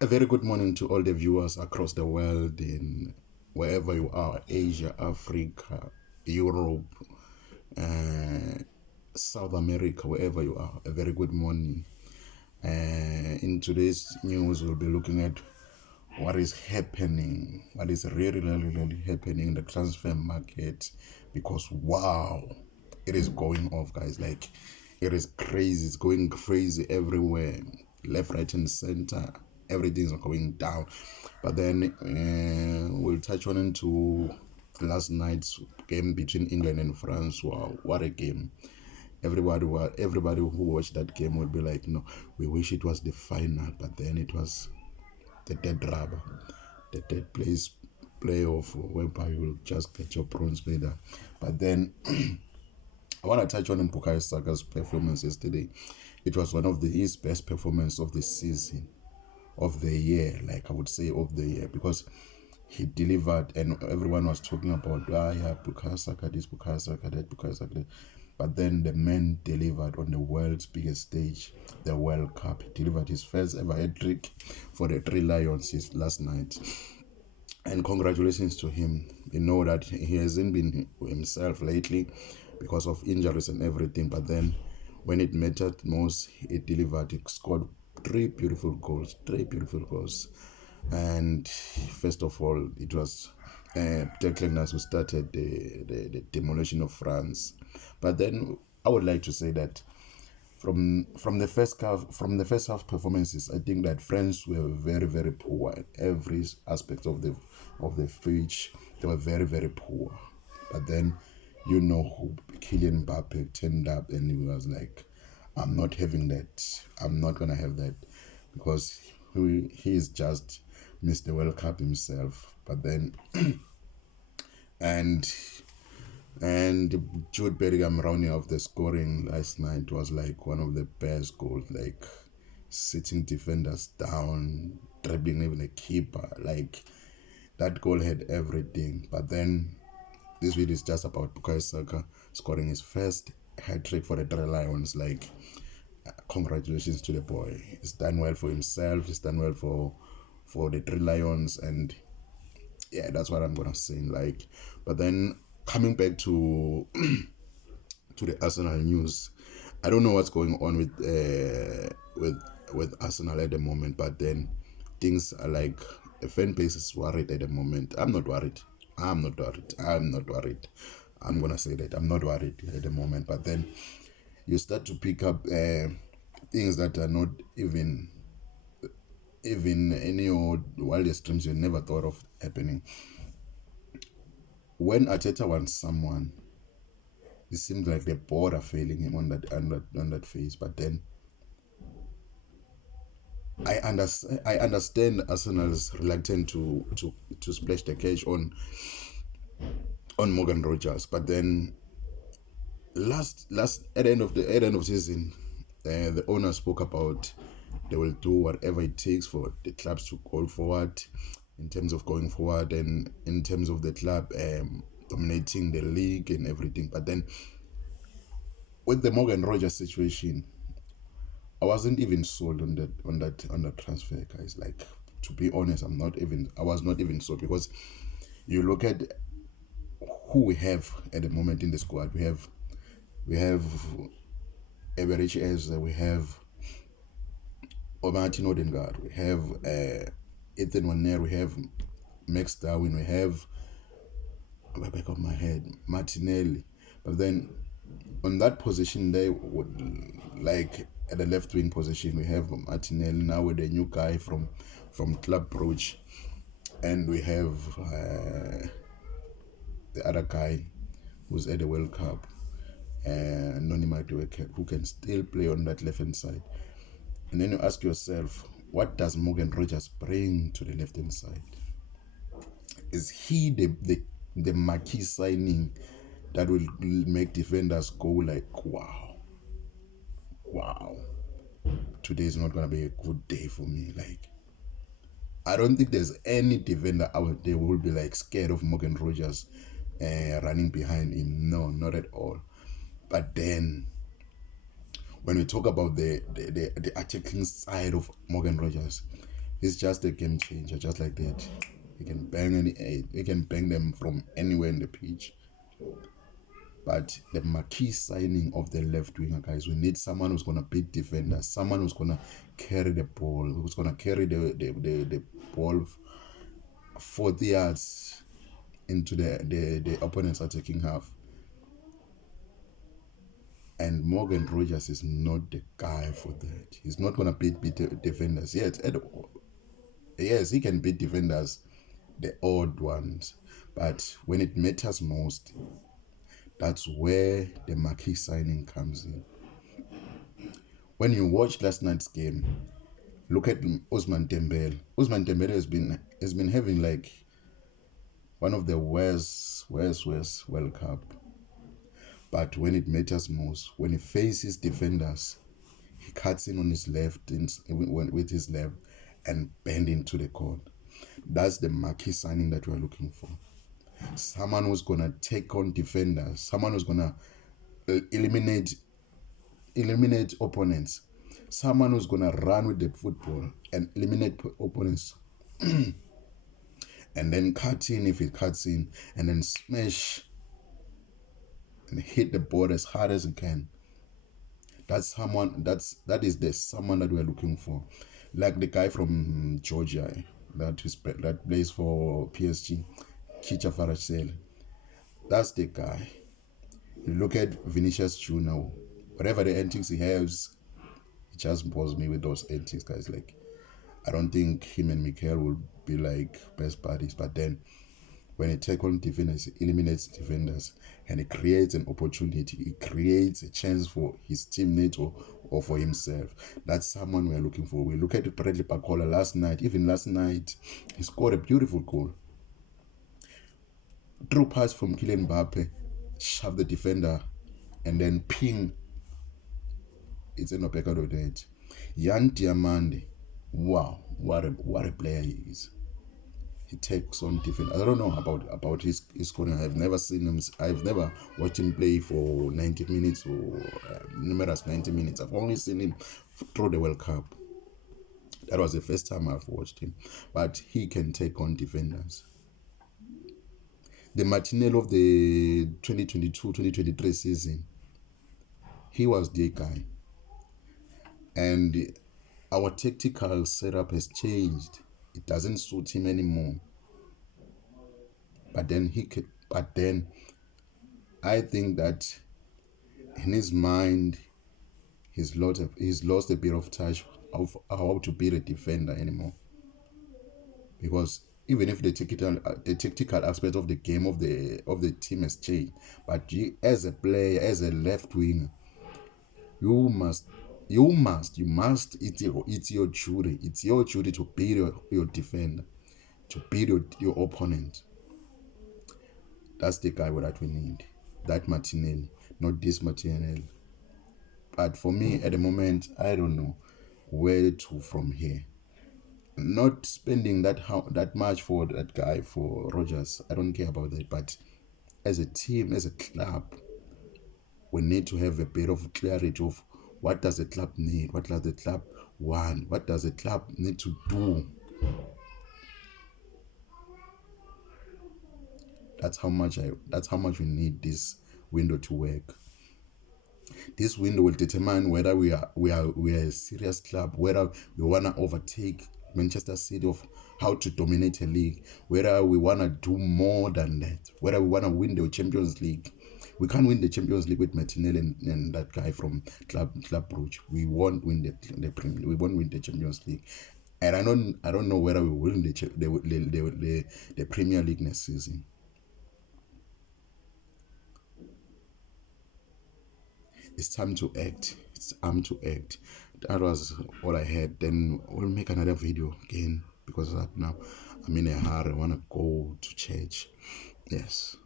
A very good morning to all the viewers across the world, in wherever you are: Asia, Africa, Europe, uh, South America, wherever you are. A very good morning. In today's news, we'll be looking at what is happening, what is really happening in the transfer market. Because wow, it is going off, guys. Like, it is crazy. It's going crazy everywhere, left, right, and center. Everything's going down. But then we'll touch on into last night's game between England and France. Wow, what a game! Everybody who watched that game would be like, no, we wish it was the final, but then it was the dead rubber, the dead place playoff, whereby you'll just get your bronze medal. But then I want to touch on Bukayo Saka's performance yesterday. It was one of his best performance of the season, of the year, like I would say of the year, because he delivered, and everyone was talking about, yeah, Bukayo Saka this, Bukayo Saka that, Bukayo Saka that. But then the man delivered on the world's biggest stage, the World Cup. He delivered his first ever hat-trick for the Three Lions last night. And congratulations to him. You know that he hasn't been himself lately because of injuries and everything. But then when it mattered most, he delivered. He scored three beautiful goals. Three beautiful goals. And first of all, it was Declan who started the demolition of France. But then I would like to say that from the first half performances, I think that France were very poor at every aspect of the pitch. They were very poor. But then, who Kylian Mbappe turned up and he was like, "I'm not having that. I'm not gonna have that," because he is just missed the World Cup himself. But then, and Jude Bellingham rounding off the scoring last night was like one of the best goals, like sitting defenders down, dribbling even a keeper. Like, that goal had everything. But then this video is just about Bukayo Saka scoring his first hat-trick for the Three Lions. Like, congratulations to the boy. He's done well for himself. He's done well for the Three Lions, and yeah, that's what I'm gonna say. Like, but then coming back to to the Arsenal news, I don't know what's going on with Arsenal at the moment. But then things are like, the fan base is worried at the moment. I'm not worried. I'm not worried. I'm not worried. I'm gonna say that I'm not worried at the moment. But then you start to pick up things that are not even in your wildest dreams you never thought of happening. When Arteta wants someone, it seems like the board are failing him on that phase. But then I understand Arsenal's reluctant to splash the cash on Morgan Rogers. But then last at the end of season, the owner spoke about they will do whatever it takes for the clubs to go forward, in terms of going forward, and in terms of the club dominating the league and everything. But then with the Morgan Rogers situation, I wasn't even sold on that transfer, guys. Like, to be honest, I was not even sold, because you look at who we have at the moment in the squad. We have Everett Eze, we have Martin Odegaard, we have Ethan Wanner, we have Max Darwin, we have, on the back of my head, Martinelli. But then on that position, they would, like, at the left wing position, we have Martinelli now with a new guy from Club Brugge, and we have the other guy who's at the World Cup, Noni Madueke, who can still play on that left hand side. And then you ask yourself, what does Morgan Rogers bring to the left hand side? Is he the marquee signing that will make defenders go like, wow, today is not gonna be a good day for me? Like, I don't think there's any defender out there who will be like scared of Morgan Rogers running behind him. No, not at all. But then when we talk about the attacking side of Morgan Rogers, He's just a game changer, just like that. He can bang them from anywhere in the pitch. But the marquee signing of the left winger, guys, we need someone who's gonna beat defenders, someone who's gonna carry the ball, who's gonna carry the ball 40 yards into the opponent's attacking half. And Morgan Rogers is not the guy for that. He's not gonna beat defenders. Yes, he can beat defenders, the odd ones. But when it matters most, that's where the marquee signing comes in. When you watch last night's game, look at Ousmane Dembele. Ousmane Dembele has been having like one of the worst World Cup. But when it matters most, when he faces defenders, he cuts in on his left with his left and bend into the corner. That's the marquee signing that we're looking for. Someone who's gonna take on defenders, someone who's gonna eliminate opponents, someone who's gonna run with the football and eliminate opponents, and then cut in if it cuts in, and then smash and hit the ball as hard as it can. That is the someone that we're looking for, like the guy from Georgia that plays for PSG, Chicha Faracel. That's the guy. You look at Vinicius Junior, whatever the antics he has, he just bores me with those antics, guys. Like, I don't think him and Mikel will be like best buddies, but then when he take on defenders, he eliminates defenders, and he creates an opportunity. He creates a chance for his teammates or for himself. That's someone we're looking for. We look at Bradley Barcola last night. Even last night, he scored a beautiful goal. Through pass from Kylian Mbappe, shove the defender, and then ping. It's an opekado date. Yan Diamande, wow, what a player he is. He takes on different. I don't know about his scoring. I've never seen him. I've never watched him play for 90 minutes or numerous 90 minutes. I've only seen him through the World Cup. That was the first time I've watched him. But he can take on defenders. The Martinelli of the 2022-2023 season, he was the guy. And our tactical setup has changed. It doesn't suit him anymore. But then I think that in his mind, he's lost a bit of touch of how to be a defender anymore. Because even if the tactical aspect of the game of the team has changed, but you, as a player, as a left winger, you must. It's your duty. It's your duty to beat your defender, to beat your opponent. That's the guy that we need. That Martinelli, not this Martinelli. But for me, at the moment, I don't know where to from here. Not spending that much for that guy, for Rogers. I don't care about that. But as a team, as a club, we need to have a bit of clarity of what does the club need, what does the club want, what does the club need to do. That's how much we need this window to work. This window will determine whether we are a serious club, whether we wanna overtake Manchester City of how to dominate a league, whether we wanna do more than that, whether we wanna win the Champions League. We can't win the Champions League with Martinelli and that guy from Club Brugge. We won't win the Premier League. We won't win the Champions League. And I don't know whether we will win the Premier League next season. It's time to act. It's time to act. That was all I had. Then we'll make another video again because right now I'm in a hurry. I want to go to church. Yes.